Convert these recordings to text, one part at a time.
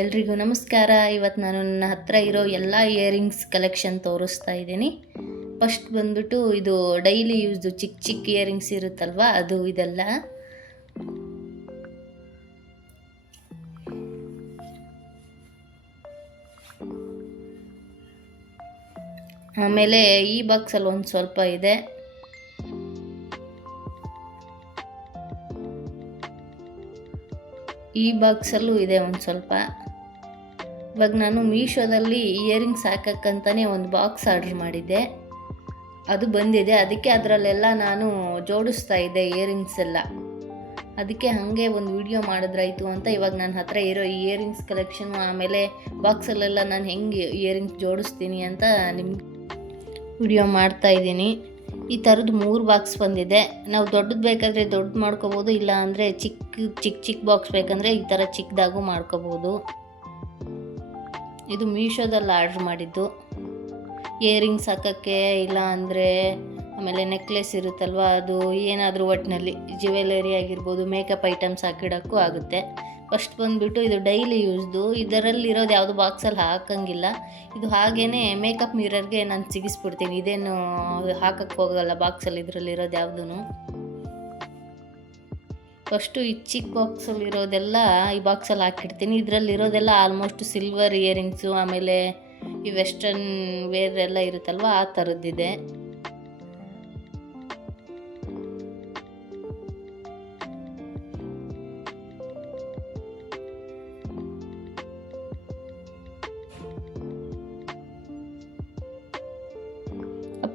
ಎಲ್ರಿಗೂ ನಮಸ್ಕಾರ. ಇವತ್ತು ನಾನು ನನ್ನ ಹತ್ರ ಇರೋ ಎಲ್ಲ ಇಯರಿಂಗ್ಸ್ ಕಲೆಕ್ಷನ್ ತೋರಿಸ್ತಾ ಇದ್ದೀನಿ. ಫಸ್ಟ್ ಬಂದ್ಬಿಟ್ಟು ಇದು ಡೈಲಿ ಯೂಸ್ದು ಚಿಕ್ಕ ಚಿಕ್ಕ ಇಯರಿಂಗ್ಸ್ ಇರುತ್ತಲ್ವ, ಅದು ಇದೆಲ್ಲ. ಆಮೇಲೆ ಈ ಬಾಕ್ಸಲ್ಲಿ ಒಂದು ಸ್ವಲ್ಪ ಇದೆ. ಈ ಬಾಕ್ಸಲ್ಲೂ ಇದೆ ಒಂದು ಸ್ವಲ್ಪ. ಇವಾಗ ನಾನು ಮೀಶೋದಲ್ಲಿ ಇಯರಿಂಗ್ಸ್ ಹಾಕಕ್ಕಂತಲೇ ಒಂದು ಬಾಕ್ಸ್ ಆರ್ಡ್ರ್ ಮಾಡಿದ್ದೆ, ಅದು ಬಂದಿದೆ. ಅದಕ್ಕೆ ಅದರಲ್ಲೆಲ್ಲ ನಾನು ಜೋಡಿಸ್ತಾ ಇದ್ದೆ ಇಯರಿಂಗ್ಸ್ ಎಲ್ಲ. ಅದಕ್ಕೆ ಹಾಗೆ ಒಂದು ವಿಡಿಯೋ ಮಾಡಿದ್ರಾಯ್ತು ಅಂತ ಇವಾಗ ನನ್ನ ಹತ್ರ ಇರೋ ಇಯರಿಂಗ್ಸ್ ಕಲೆಕ್ಷನು, ಆಮೇಲೆ ಬಾಕ್ಸಲ್ಲೆಲ್ಲ ನಾನು ಹೆಂಗೆ ಇಯರಿಂಗ್ಸ್ ಜೋಡಿಸ್ತೀನಿ ಅಂತ ನಿಮ್ಗೆ ವಿಡಿಯೋ ಮಾಡ್ತಾಯಿದ್ದೀನಿ. ಈ ಥರದ್ದು 3 ಬಾಕ್ಸ್ ಬಂದಿದೆ. ನಾವು ದೊಡ್ಡದು ಬೇಕಾದರೆ ದೊಡ್ಡದು ಮಾಡ್ಕೋಬೋದು, ಇಲ್ಲ ಅಂದರೆ ಚಿಕ್ಕ ಬಾಕ್ಸ್ ಬೇಕಂದರೆ ಈ ಥರ ಚಿಕ್ಕದಾಗೂ ಮಾಡ್ಕೋಬೋದು. ಇದು ಮೀಶೋದಲ್ಲಿ ಆರ್ಡ್ರ್ ಮಾಡಿದ್ದು. ಇಯರಿಂಗ್ಸ್ ಹಾಕೋಕ್ಕೆ, ಇಲ್ಲ ಅಂದರೆ ಆಮೇಲೆ ನೆಕ್ಲೆಸ್ ಇರುತ್ತಲ್ವ, ಅದು ಏನಾದರೂ ಒಟ್ಟಿನಲ್ಲಿ ಜ್ಯುವೆಲರಿ ಆಗಿರ್ಬೋದು, ಮೇಕಪ್ ಐಟಮ್ಸ್ ಹಾಕಿಡೋಕ್ಕೂ ಆಗುತ್ತೆ. ಫಸ್ಟ್ ಬಂದುಬಿಟ್ಟು ಇದು ಡೈಲಿ ಯೂಸ್ದು. ಇದರಲ್ಲಿರೋದು ಯಾವುದು ಬಾಕ್ಸಲ್ಲಿ ಹಾಕೋಂಗಿಲ್ಲ. ಇದು ಹಾಗೇ ಮೇಕಪ್ ಮಿರರ್ಗೆ ನಾನು ಸಿಗಿಸ್ಬಿಡ್ತೀನಿ. ಇದೇನು ಹಾಕಕ್ಕೆ ಹೋಗಲ್ಲ ಬಾಕ್ಸಲ್ಲಿ ಇದರಲ್ಲಿರೋದು ಯಾವುದೂ. ಫಸ್ಟು ಈ ಚಿಕ್ಕ ಬಾಕ್ಸಲ್ಲಿರೋದೆಲ್ಲ ಈ ಬಾಕ್ಸಲ್ಲಿ ಹಾಕಿಡ್ತೀನಿ. ಇದರಲ್ಲಿರೋದೆಲ್ಲ ಆಲ್ಮೋಸ್ಟ್ ಸಿಲ್ವರ್ ಇಯರಿಂಗ್ಸು, ಆಮೇಲೆ ಈ ವೆಸ್ಟರ್ನ್ ವೇರ್ ಎಲ್ಲ ಇರುತ್ತಲ್ವ, ಆ ಥರದ್ದಿದೆ.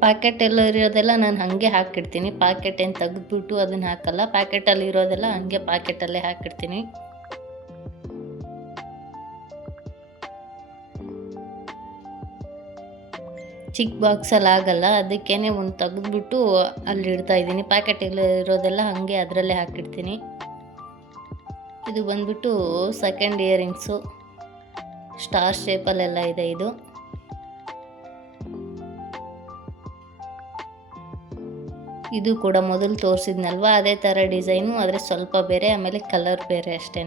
ಪ್ಯಾಕೆಟ್ ಎಲ್ಲ ಇರೋದೆಲ್ಲ ನಾನು ಹಾಗೆ ಹಾಕಿಡ್ತೀನಿ. ಪ್ಯಾಕೆಟ್ ಏನು ತೆಗೆದ್ಬಿಟ್ಟು ಅದನ್ನು ಹಾಕಲ್ಲ. ಪ್ಯಾಕೆಟಲ್ಲಿ ಇರೋದೆಲ್ಲ ಹಾಗೆ ಪ್ಯಾಕೆಟಲ್ಲೇ ಹಾಕಿಡ್ತೀನಿ. ಚಿಕ್ಕ ಬಾಕ್ಸಲ್ಲಿ ಆಗಲ್ಲ, ಅದಕ್ಕೇ ಒಂದು ತೆಗೆದ್ಬಿಟ್ಟು ಅಲ್ಲಿ ಇಡ್ತಾ ಇದ್ದೀನಿ. ಪ್ಯಾಕೆಟಲ್ಲಿ ಇರೋದೆಲ್ಲ ಹಾಗೆ ಅದರಲ್ಲೇ ಹಾಕಿಡ್ತೀನಿ. ಇದು ಬಂದ್ಬಿಟ್ಟು ಸೆಕೆಂಡ್ ಇಯರಿಂಗ್ಸು, ಸ್ಟಾರ್ ಶೇಪಲ್ಲೆಲ್ಲ ಇದೆ. ಇದು ಕೂಡ ಮೊದಲು ತೋರಿಸಿದ್ನಲ್ವ, ಅದೇ ಥರ ಡಿಸೈನು, ಆದರೆ ಸ್ವಲ್ಪ ಬೇರೆ, ಆಮೇಲೆ ಕಲರ್ ಬೇರೆ ಅಷ್ಟೇ.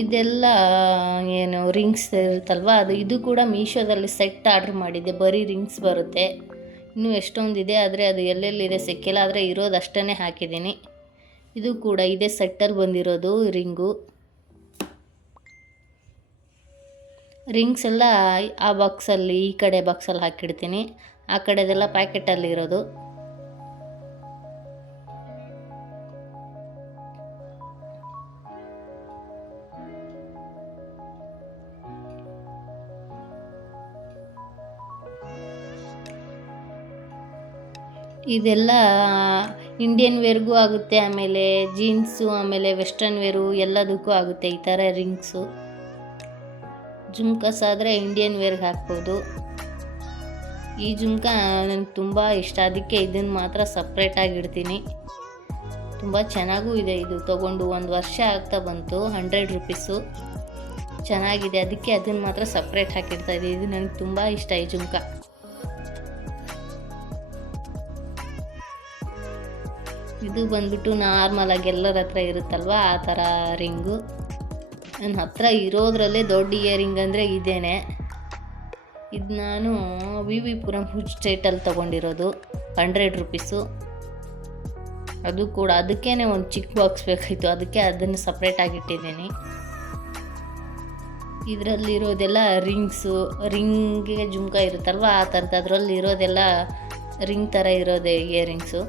ಇದೆಲ್ಲ ಏನು ರಿಂಗ್ಸ್ ಇರುತ್ತಲ್ವ, ಇದು ಕೂಡ ಮೀಶೋದಲ್ಲಿ ಸೆಟ್ ಆರ್ಡ್ರ್ ಮಾಡಿದ್ದೆ. ಬರೀ ರಿಂಗ್ಸ್ ಬರುತ್ತೆ, ಇನ್ನೂ ಎಷ್ಟೊಂದಿದೆ, ಆದರೆ ಅದು ಎಲ್ಲೆಲ್ಲಿದೆ ಸಿಕ್ಕಿಲ್ಲ. ಆದರೆ ಇರೋದು ಅಷ್ಟೇ ಹಾಕಿದ್ದೀನಿ. ಇದು ಕೂಡ ಇದೇ ಸೆಟ್ಟಲ್ಲಿ ಬಂದಿರೋದು ರಿಂಗ್ಸ್ ಎಲ್ಲ ಆ ಬಾಕ್ಸಲ್ಲಿ, ಈ ಕಡೆ ಬಾಕ್ಸಲ್ಲಿ ಹಾಕಿಡ್ತೀನಿ. ಆ ಕಡೆದೆಲ್ಲ ಪ್ಯಾಕೆಟಲ್ಲಿ ಇರೋದು. ಇದೆಲ್ಲ ಇಂಡಿಯನ್ ವೇರ್ಗೂ ಆಗುತ್ತೆ, ಆಮೇಲೆ ಜೀನ್ಸು, ಆಮೇಲೆ ವೆಸ್ಟರ್ನ್ ವೇರು ಎಲ್ಲದಕ್ಕೂ ಆಗುತ್ತೆ ಈ ಥರ ರಿಂಗ್ಸು. ಜುಮ್ಕಾಸ್ ಆದರೆ ಇಂಡಿಯನ್ ವೇರ್ಗೆ ಹಾಕ್ಬೋದು. ಈ ಜುಮ್ಕಾ ನನಗೆ ತುಂಬ ಇಷ್ಟ, ಅದಕ್ಕೆ ಇದನ್ನು ಮಾತ್ರ ಸಪ್ರೇಟಾಗಿ ಇಡ್ತೀನಿ. ತುಂಬ ಚೆನ್ನಾಗೂ ಇದೆ. ಇದು ತೊಗೊಂಡು 1 ವರ್ಷ ಆಗ್ತಾ ಬಂತು. 100 ರೂಪೀಸು, ಚೆನ್ನಾಗಿದೆ. ಅದಕ್ಕೆ ಅದನ್ನು ಮಾತ್ರ ಸಪ್ರೇಟ್ ಹಾಕಿಡ್ತಾ ಇದ್ದೀನಿ. ಇದು ನನಗೆ ತುಂಬ ಇಷ್ಟ ಈ ಜುಮ್ಕಾ. ಇದು ಬಂದ್ಬಿಟ್ಟು ನಾರ್ಮಲಾಗಿ ಎಲ್ಲರ ಹತ್ರ ಇರುತ್ತಲ್ವ, ಆ ಥರ ರಿಂಗು. ನನ್ನ ಹತ್ರ ಇರೋದ್ರಲ್ಲೇ ದೊಡ್ಡ ಇಯರಿಂಗ್ ಅಂದರೆ ಇದೇನೆ. ಇದು ನಾನು ವಿ ಪುರಂ ಫುಡ್ ಸ್ಟ್ರೀಟಲ್ಲಿ ತೊಗೊಂಡಿರೋದು. 100 ರೂಪೀಸು. ಅದು ಕೂಡ ಅದಕ್ಕೇ ಒಂದು ಚಿಕ್ಕ ಬಾಕ್ಸ್ ಬೇಕಾಯಿತು, ಅದಕ್ಕೆ ಅದನ್ನು ಸಪ್ರೇಟಾಗಿಟ್ಟಿದ್ದೀನಿ. ಇದರಲ್ಲಿರೋದೆಲ್ಲ ರಿಂಗ್ಸು, ರಿಂಗಿಗೆ ಜುಮ್ಕಾ ಇರುತ್ತಲ್ವ, ಆ ಥರದ್ದು. ಅದರಲ್ಲಿ ಇರೋದೆಲ್ಲ ರಿಂಗ್ ಥರ ಇರೋದೆ ಇಯರಿಂಗ್ಸು.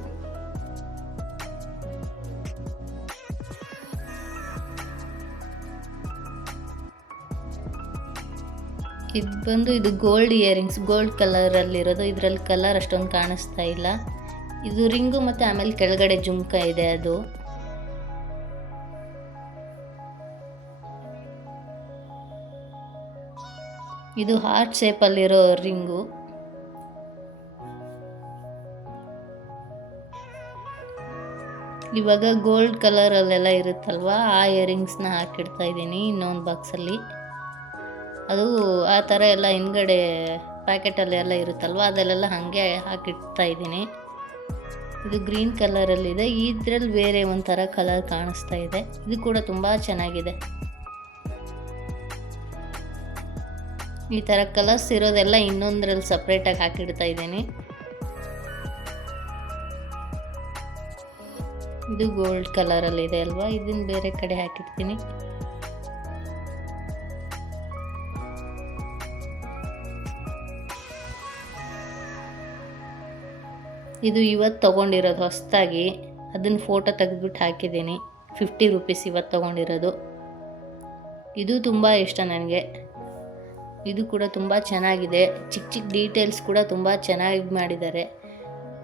ಇದು ಗೋಲ್ಡ್ ಇಯರಿಂಗ್ಸ್, ಗೋಲ್ಡ್ ಕಲರಲ್ಲಿರೋದು. ಇದರಲ್ಲಿ ಕಲರ್ ಅಷ್ಟೊಂದು ಕಾಣಿಸ್ತಾ ಇಲ್ಲ. ಇದು ರಿಂಗು ಮತ್ತು ಆಮೇಲೆ ಕೆಳಗಡೆ ಜುಮ್ಕಾ ಇದೆ. ಅದು ಇದು ಹಾರ್ಟ್ ಶೇಪಲ್ಲಿರೋ ರಿಂಗು. ಇವಾಗ ಗೋಲ್ಡ್ ಕಲರಲ್ಲೆಲ್ಲ ಇರುತ್ತಲ್ವ, ಆ ಇಯರಿಂಗ್ಸ್ನ ಹಾಕಿಡ್ತಾ ಇದ್ದೀನಿ ಇನ್ನೊಂದು ಬಾಕ್ಸಲ್ಲಿ. ಅದು ಆ ಥರ ಎಲ್ಲ ಹಿಂದ್ಗಡೆ ಪ್ಯಾಕೆಟಲ್ಲಿ ಎಲ್ಲ ಇರುತ್ತಲ್ವ, ಅದಲ್ಲೆಲ್ಲ ಹಾಗೆ ಹಾಕಿಡ್ತಾ ಇದ್ದೀನಿ. ಇದು ಗ್ರೀನ್ ಕಲರಲ್ಲಿದೆ. ಇದರಲ್ಲಿ ಬೇರೆ ಒಂಥರ ಕಲರ್ ಕಾಣಿಸ್ತಾ ಇದೆ. ಇದು ಕೂಡ ತುಂಬ ಚೆನ್ನಾಗಿದೆ. ಈ ಥರ ಕಲರ್ಸ್ ಇರೋದೆಲ್ಲ ಇನ್ನೊಂದರಲ್ಲಿ ಸಪ್ರೇಟಾಗಿ ಹಾಕಿಡ್ತಾ ಇದ್ದೀನಿ. ಇದು ಗೋಲ್ಡ್ ಕಲರಲ್ಲಿದೆ ಅಲ್ವಾ, ಇದನ್ನು ಬೇರೆ ಕಡೆ ಹಾಕಿರ್ತೀನಿ. ಇದು ಇವತ್ತು ತೊಗೊಂಡಿರೋದು ಹೊಸದಾಗಿ, ಅದನ್ನು ಫೋಟೋ ತೆಗೆದ್ಬಿಟ್ಟು ಹಾಕಿದ್ದೀನಿ. 50 ರೂಪೀಸ್ ಇವತ್ತು ತೊಗೊಂಡಿರೋದು. ಇದು ತುಂಬ ಇಷ್ಟ ನನಗೆ. ಇದು ಕೂಡ ತುಂಬ ಚೆನ್ನಾಗಿದೆ. ಚಿಕ್ಕ ಚಿಕ್ಕ ಡೀಟೇಲ್ಸ್ ಕೂಡ ತುಂಬ ಚೆನ್ನಾಗಿ ಮಾಡಿದ್ದಾರೆ.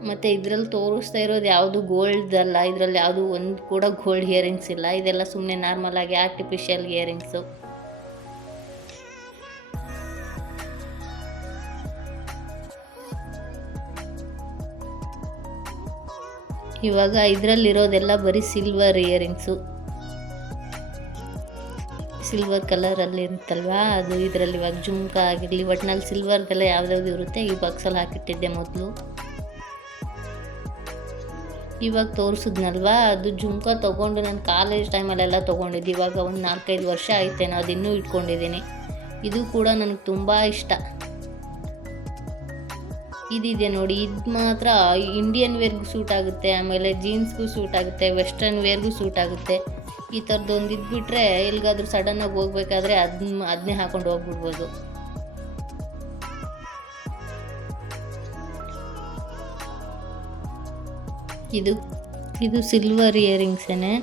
ಮತ್ತು ಇದರಲ್ಲಿ ತೋರಿಸ್ತಾ ಇರೋದು ಯಾವುದು ಗೋಲ್ಡ್ ಅಲ್ಲ, ಇದರಲ್ಲಿ ಯಾವುದು ಒಂದು ಕೂಡ ಗೋಲ್ಡ್ ಇಯರಿಂಗ್ಸ್ ಇಲ್ಲ. ಇದೆಲ್ಲ ಸುಮ್ಮನೆ ನಾರ್ಮಲಾಗಿ ಆರ್ಟಿಫಿಷಿಯಲ್ ಇಯರಿಂಗ್ಸು. ಇವಾಗ ಇದರಲ್ಲಿರೋದೆಲ್ಲ ಬರೀ ಸಿಲ್ವರ್ ಇಯರಿಂಗ್ಸು. ಸಿಲ್ವರ್ ಕಲರಲ್ಲಿ ಇರುತ್ತಲ್ವಾ ಅದು. ಇದರಲ್ಲಿ ಇವಾಗ ಜುಮ್ಕ ಆಗಿರಲಿ, ಒಟ್ಟಿನಲ್ಲಿ ಸಿಲ್ವರ್ದೆಲ್ಲ ಯಾವ್ದಾವ್ದು ಇರುತ್ತೆ ಈ ಬಾಕ್ಸಲ್ಲಿ ಹಾಕಿಟ್ಟಿದ್ದೆ ಮೊದಲು. ಇವಾಗ ತೋರಿಸಿದ್ನಲ್ವಾ ಅದು ಜುಮ್ಕ ತೊಗೊಂಡು ನಾನು ಕಾಲೇಜ್ ಟೈಮಲ್ಲೆಲ್ಲ ತೊಗೊಂಡಿದ್ದೆ. ಇವಾಗ ಒಂದು 4-5 ವರ್ಷ ಆಯ್ತೇನೋ, ಅದು ಇನ್ನೂ ಇಟ್ಕೊಂಡಿದ್ದೀನಿ. ಇದು ಕೂಡ ನನಗೆ ತುಂಬ ಇಷ್ಟ. ಇದಿದೆ ನೋಡಿ, ಇದು ಮಾತ್ರ ಇಂಡಿಯನ್ ವೇರ್ಗೂ ಸೂಟ್ ಆಗುತ್ತೆ, ಆಮೇಲೆ ಜೀನ್ಸ್ಗೂ ಸೂಟ್ ಆಗುತ್ತೆ, ವೆಸ್ಟರ್ನ್ ವೇರ್ಗೂ ಸೂಟ್ ಆಗುತ್ತೆ. ಈ ಥರದ್ದೊಂದು ಇದ್ಬಿಟ್ರೆ ಎಲ್ಲಿಗಾದ್ರೂ ಸಡನ್ನಾಗಿ ಹೋಗ್ಬೇಕಾದ್ರೆ ಅದನ್ನೇ ಹಾಕೊಂಡು ಹೋಗ್ಬಿಡ್ಬೋದು. ಇದು ಸಿಲ್ವರ್ ಇಯರಿಂಗ್ಸೇನೆ.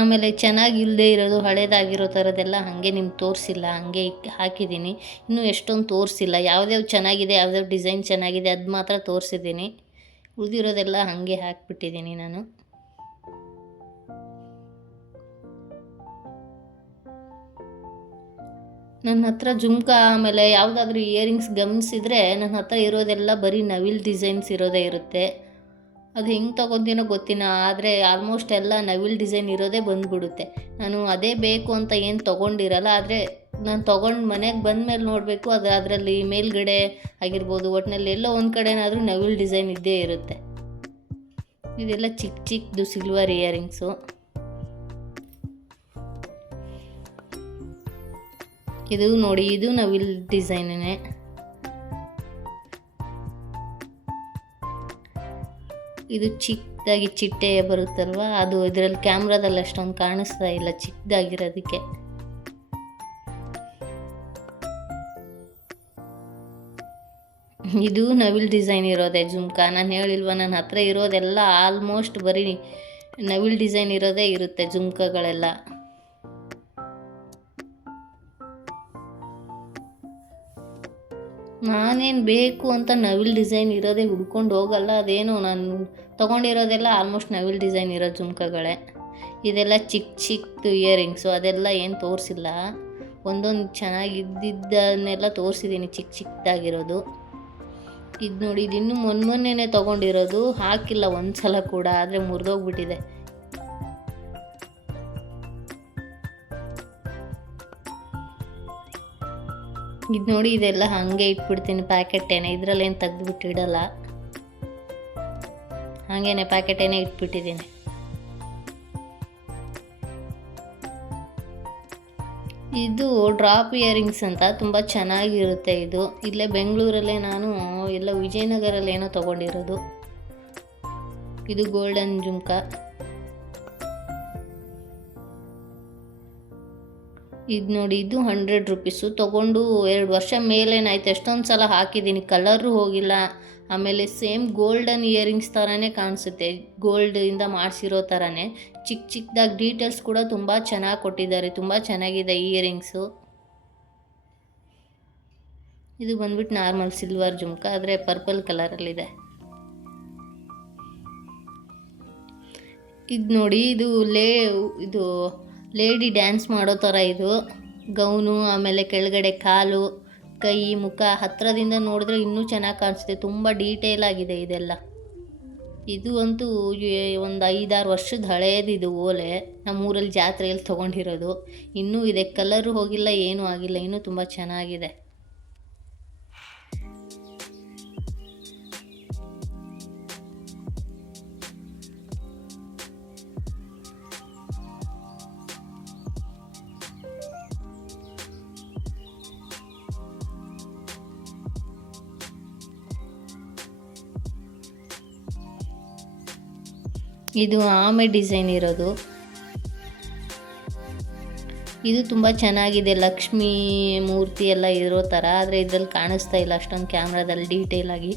ಆಮೇಲೆ ಚೆನ್ನಾಗಿಲ್ಲದೆ ಇರೋದು ಹಳೇದಾಗಿರೋ ಥರದ್ದೆಲ್ಲ ಹಾಗೆ ನಿಮ್ಗೆ ತೋರಿಸಿಲ್ಲ, ಹಾಗೆ ಹಾಕಿದ್ದೀನಿ. ಇನ್ನೂ ಎಷ್ಟೊಂದು ತೋರಿಸಿಲ್ಲ. ಯಾವ್ದ್ಯಾವ್ದು ಚೆನ್ನಾಗಿದೆ, ಯಾವ್ಯಾವ ಡಿಸೈನ್ ಚೆನ್ನಾಗಿದೆ ಅದು ಮಾತ್ರ ತೋರಿಸಿದ್ದೀನಿ. ಉಳಿದಿರೋದೆಲ್ಲ ಹಾಗೆ ಹಾಕಿಬಿಟ್ಟಿದ್ದೀನಿ ನಾನು. ನನ್ನ ಹತ್ರ ಜುಮ್ಕ ಆಮೇಲೆ ಯಾವುದಾದ್ರೂ ಇಯರಿಂಗ್ಸ್ ಗಮನಿಸಿದರೆ ನನ್ನ ಹತ್ರ ಇರೋದೆಲ್ಲ ಬರೀ ನವಿಲ್ ಡಿಸೈನ್ಸ್ ಇರೋದೇ ಇರುತ್ತೆ. ಅದು ಹೆಂಗೆ ತೊಗೊತೀನೋ ಗೊತ್ತಿಲ್ಲ, ಆದರೆ ಆಲ್ಮೋಸ್ಟ್ ಎಲ್ಲ ನವಿಲ್ ಡಿಸೈನ್ ಇರೋದೇ ಬಂದುಬಿಡುತ್ತೆ. ನಾನು ಅದೇ ಬೇಕು ಅಂತ ಏನು ತೊಗೊಂಡಿರಲ್ಲ, ಆದರೆ ನಾನು ತೊಗೊಂಡು ಮನೆಗೆ ಬಂದಮೇಲೆ ನೋಡಬೇಕು ಅದರಲ್ಲಿ ಮೇಲ್ಗಡೆ ಆಗಿರ್ಬೋದು, ಒಟ್ಟಿನಲ್ಲಿ ಎಲ್ಲೋ ಒಂದು ಕಡೆನಾದರೂ ನವಿಲ್ ಡಿಸೈನ್ ಇದ್ದೇ ಇರುತ್ತೆ. ಇದೆಲ್ಲ ಚಿಕ್ಕ ಚಿಕ್ಕದು ಸಿಲ್ವರ್ ಇಯರಿಂಗ್ಸು. ಇದು ನೋಡಿ, ಇದು ನವಿಲ್ ಡಿಸೈನೇ. ಇದು ಚಿಕ್ಕದಾಗಿ ಚಿಟ್ಟೆ ಬರುತ್ತಲ್ವ, ಅದು ಇದರಲ್ಲಿ ಕ್ಯಾಮ್ರಾದಲ್ಲಿ ಅಷ್ಟೊಂದು ಕಾಣಿಸ್ತಾ ಇಲ್ಲ ಚಿಕ್ಕದಾಗಿರೋದಕ್ಕೆ. ಇದು ನವಿಲ್ ಡಿಸೈನ್ ಇರೋದೆ ಜುಮ್ಕ. ನಾನು ಹೇಳಿಲ್ವ, ನನ್ನ ಹತ್ರ ಇರೋದೆಲ್ಲ ಆಲ್ಮೋಸ್ಟ್ ಬರೀ ನವಿಲ್ ಡಿಸೈನ್ ಇರೋದೇ ಇರುತ್ತೆ ಜುಮ್ಕಗಳೆಲ್ಲ. ನಾನೇನು ಬೇಕು ಅಂತ ನವಿಲ್ ಡಿಸೈನ್ ಇರೋದೇ ಹುಡ್ಕೊಂಡು ಹೋಗಲ್ಲ. ಅದೇನು ನಾನು ತೊಗೊಂಡಿರೋದೆಲ್ಲ ಆಲ್ಮೋಸ್ಟ್ ನವಿಲ್ ಡಿಸೈನ್ ಇರೋ ಜುಮ್ಕಗಳೇ. ಇದೆಲ್ಲ ಚಿಕ್ಕ ಚಿಕ್ಕದು ಇಯರಿಂಗ್ಸು, ಅದೆಲ್ಲ ಏನು ತೋರಿಸಿಲ್ಲ. ಒಂದೊಂದು ಚೆನ್ನಾಗಿದ್ದನ್ನೆಲ್ಲ ತೋರಿಸಿದ್ದೀನಿ, ಚಿಕ್ಕ ಚಿಕ್ಕದಾಗಿರೋದು. ಇದು ನೋಡಿ, ಇದು ಇನ್ನೂ ಮೊನ್ನೆನೇ ತೊಗೊಂಡಿರೋದು, ಹಾಕಿಲ್ಲ ಒಂದು ಸಲ ಕೂಡ, ಆದರೆ ಮುರಿದೋಗ್ಬಿಟ್ಟಿದೆ. ಇದು ನೋಡಿ, ಇದೆಲ್ಲ ಹಾಗೆ ಇಟ್ಬಿಡ್ತೀನಿ ಪ್ಯಾಕೆಟೇನೆ, ಇದರಲ್ಲೇನು ತೆಗೆದುಬಿಟ್ಟು ಇಡಲ್ಲ, ಹಾಗೇನೆ ಪ್ಯಾಕೆಟೇನೆ ಇಟ್ಬಿಟ್ಟಿದ್ದೀನಿ. ಇದು ಡ್ರಾಪ್ ಇಯರಿಂಗ್ಸ್ ಅಂತ ತುಂಬ ಚೆನ್ನಾಗಿರುತ್ತೆ. ಇದು ಇಲ್ಲೇ ಬೆಂಗಳೂರಲ್ಲೇ ನಾನು ಎಲ್ಲ ವಿಜಯನಗರಲ್ಲಿ ಏನೋ ತೊಗೊಂಡಿರೋದು. ಇದು ಗೋಲ್ಡನ್ ಜುಮ್ಕ. ಇದು ನೋಡಿ, ಇದು 100 ರೂಪೀಸು. ತೊಗೊಂಡು 2 ವರ್ಷ ಮೇಲೇನಾಯ್ತು. ಎಷ್ಟೊಂದು ಸಲ ಹಾಕಿದ್ದೀನಿ, ಕಲರು ಹೋಗಿಲ್ಲ. ಆಮೇಲೆ ಸೇಮ್ ಗೋಲ್ಡನ್ ಇಯರಿಂಗ್ಸ್ ಥರನೇ ಕಾಣಿಸುತ್ತೆ, ಗೋಲ್ಡಿಂದ ಮಾಡಿಸಿರೋ ಥರನೇ. ಚಿಕ್ಕ ಚಿಕ್ಕದಾಗಿ ಡೀಟೇಲ್ಸ್ ಕೂಡ ತುಂಬ ಚೆನ್ನಾಗಿ ಕೊಟ್ಟಿದ್ದಾರೆ, ತುಂಬ ಚೆನ್ನಾಗಿದೆ ಇಯರಿಂಗ್ಸು. ಇದು ಬಂದ್ಬಿಟ್ಟು ನಾರ್ಮಲ್ ಸಿಲ್ವರ್ ಜುಮ್ಕ, ಆದರೆ ಪರ್ಪಲ್ ಕಲರಲ್ಲಿದೆ. ಇದು ನೋಡಿ, ಇದು ಲೇಡಿ ಡ್ಯಾನ್ಸ್ ಮಾಡೋ ಥರ ಇದು ಗೌನು. ಆಮೇಲೆ ಕೆಳಗಡೆ ಕಾಲು, ಕೈ, ಮುಖ ಹತ್ತಿರದಿಂದ ನೋಡಿದ್ರೆ ಇನ್ನೂ ಚೆನ್ನಾಗಿ ಕಾಣಿಸುತ್ತೆ. ತುಂಬ ಡೀಟೇಲ್ ಆಗಿದೆ ಇದೆಲ್ಲ. ಇದು ಅಂತೂ ಒಂದು 5-6 ವರ್ಷದ ಹಳೇದಿದು ಓಲೆ. ನಮ್ಮೂರಲ್ಲಿ ಜಾತ್ರೆಯಲ್ಲಿ ತೊಗೊಂಡಿರೋದು. ಇನ್ನೂ ಇದೆ, ಕಲರು ಹೋಗಿಲ್ಲ, ಏನೂ ಆಗಿಲ್ಲ, ಇನ್ನೂ ತುಂಬ ಚೆನ್ನಾಗಿದೆ. ಇದು ಆಮೆ ಡಿಸೈನ್ ಇರೋದು. ಇದು ತುಂಬ ಚೆನ್ನಾಗಿದೆ, ಲಕ್ಷ್ಮೀ ಮೂರ್ತಿ ಎಲ್ಲ ಇರೋ ಥರ. ಆದರೆ ಇದ್ರಲ್ಲಿ ಕಾಣಿಸ್ತಾ ಇಲ್ಲ ಅಷ್ಟೊಂದು ಕ್ಯಾಮ್ರಾದಲ್ಲಿ ಡೀಟೇಲ್ ಆಗಿ.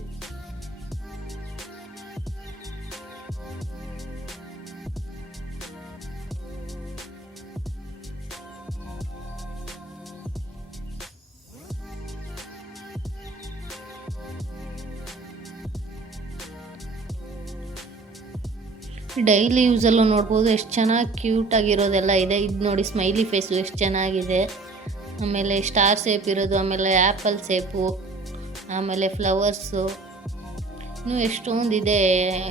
ಡೈಲಿ ಯೂಸಲ್ಲೂ ನೋಡ್ಬೋದು ಎಷ್ಟು ಚೆನ್ನಾಗಿ ಕ್ಯೂಟಾಗಿರೋದೆಲ್ಲ ಇದೆ. ಇದು ನೋಡಿ, ಸ್ಮೈಲಿ ಫೇಸು ಎಷ್ಟು ಚೆನ್ನಾಗಿದೆ. ಆಮೇಲೆ ಸ್ಟಾರ್ ಶೇಪ್ ಇರೋದು, ಆಮೇಲೆ ಆ್ಯಪಲ್ ಶೇಪು, ಆಮೇಲೆ ಫ್ಲವರ್ಸು, ಇನ್ನೂ ಎಷ್ಟೊಂದಿದೆ.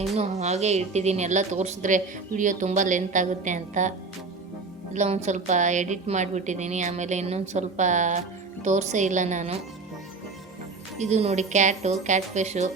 ಇನ್ನೂ ಹಾಗೆ ಇಟ್ಟಿದ್ದೀನಿ. ಎಲ್ಲ ತೋರಿಸಿದ್ರೆ ವಿಡಿಯೋ ತುಂಬ ಲೆಂತ್ ಆಗುತ್ತೆ ಅಂತ ಎಲ್ಲ ಒಂದು ಸ್ವಲ್ಪ ಎಡಿಟ್ ಮಾಡಿಬಿಟ್ಟಿದ್ದೀನಿ. ಆಮೇಲೆ ಇನ್ನೊಂದು ಸ್ವಲ್ಪ ತೋರಿಸೇ ಇಲ್ಲ ನಾನು. ಇದು ನೋಡಿ, ಕ್ಯಾಟ್ ಫಿಶು.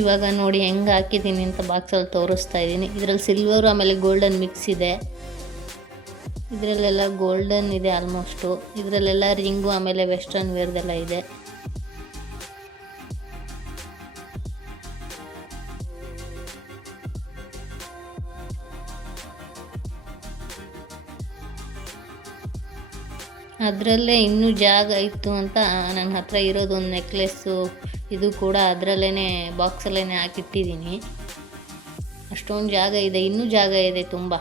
ಇವಾಗ ನೋಡಿ ಹೆಂಗೆ ಹಾಕಿದ್ದೀನಿ ಅಂತ ಬಾಕ್ಸಲ್ಲಿ ತೋರಿಸ್ತಾ ಇದ್ದೀನಿ. ಇದರಲ್ಲಿ ಸಿಲ್ವರು ಆಮೇಲೆ ಗೋಲ್ಡನ್ ಮಿಕ್ಸ್ ಇದೆ. ಇದರಲ್ಲೆಲ್ಲ ಗೋಲ್ಡನ್ ಇದೆ ಆಲ್ಮೋಸ್ಟು. ಇದರಲ್ಲೆಲ್ಲ ರಿಂಗು ಆಮೇಲೆ ವೆಸ್ಟರ್ನ್ ವೇರ್ದೆಲ್ಲ ಇದೆ. ಅದರಲ್ಲೇ ಇನ್ನೂ ಜಾಗ ಇತ್ತು ಅಂತ ನನ್ನ ಹತ್ರ ಇರೋದು ಒಂದು ನೆಕ್ಲೆಸ್ಸು, ಇದು ಕೂಡ ಅದರಲ್ಲೇ ಬಾಕ್ಸಲ್ಲೇ ಹಾಕಿಟ್ಟಿದ್ದೀನಿ. ಅಷ್ಟೊಂದು ಜಾಗ ಇದೆ, ಇನ್ನೂ ಜಾಗ ಇದೆ ತುಂಬ.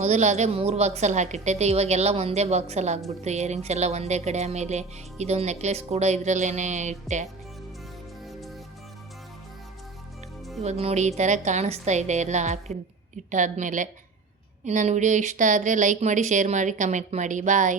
ಮೊದಲಾದರೆ 3 ಬಾಕ್ಸಲ್ಲಿ ಹಾಕಿಟ್ಟೈತೆ, ಇವಾಗೆಲ್ಲ ಒಂದೇ ಬಾಕ್ಸಲ್ಲಿ ಹಾಕ್ಬಿಡ್ತು. ಇಯರಿಂಗ್ಸ್ ಎಲ್ಲ ಒಂದೇ ಕಡೆ. ಆಮೇಲೆ ಇದೊಂದು ನೆಕ್ಲೆಸ್ ಕೂಡ ಇದರಲ್ಲೇ ಇಟ್ಟೆ. ಇವಾಗ ನೋಡಿ ಈ ಥರ ಕಾಣಿಸ್ತಾ ಇದೆ ಎಲ್ಲ ಇಟ್ಟಾದಮೇಲೆ. ನನ್ನ ವಿಡಿಯೋ ಇಷ್ಟ ಆದರೆ ಲೈಕ್ ಮಾಡಿ, ಶೇರ್ ಮಾಡಿ, ಕಮೆಂಟ್ ಮಾಡಿ. ಬಾಯ್.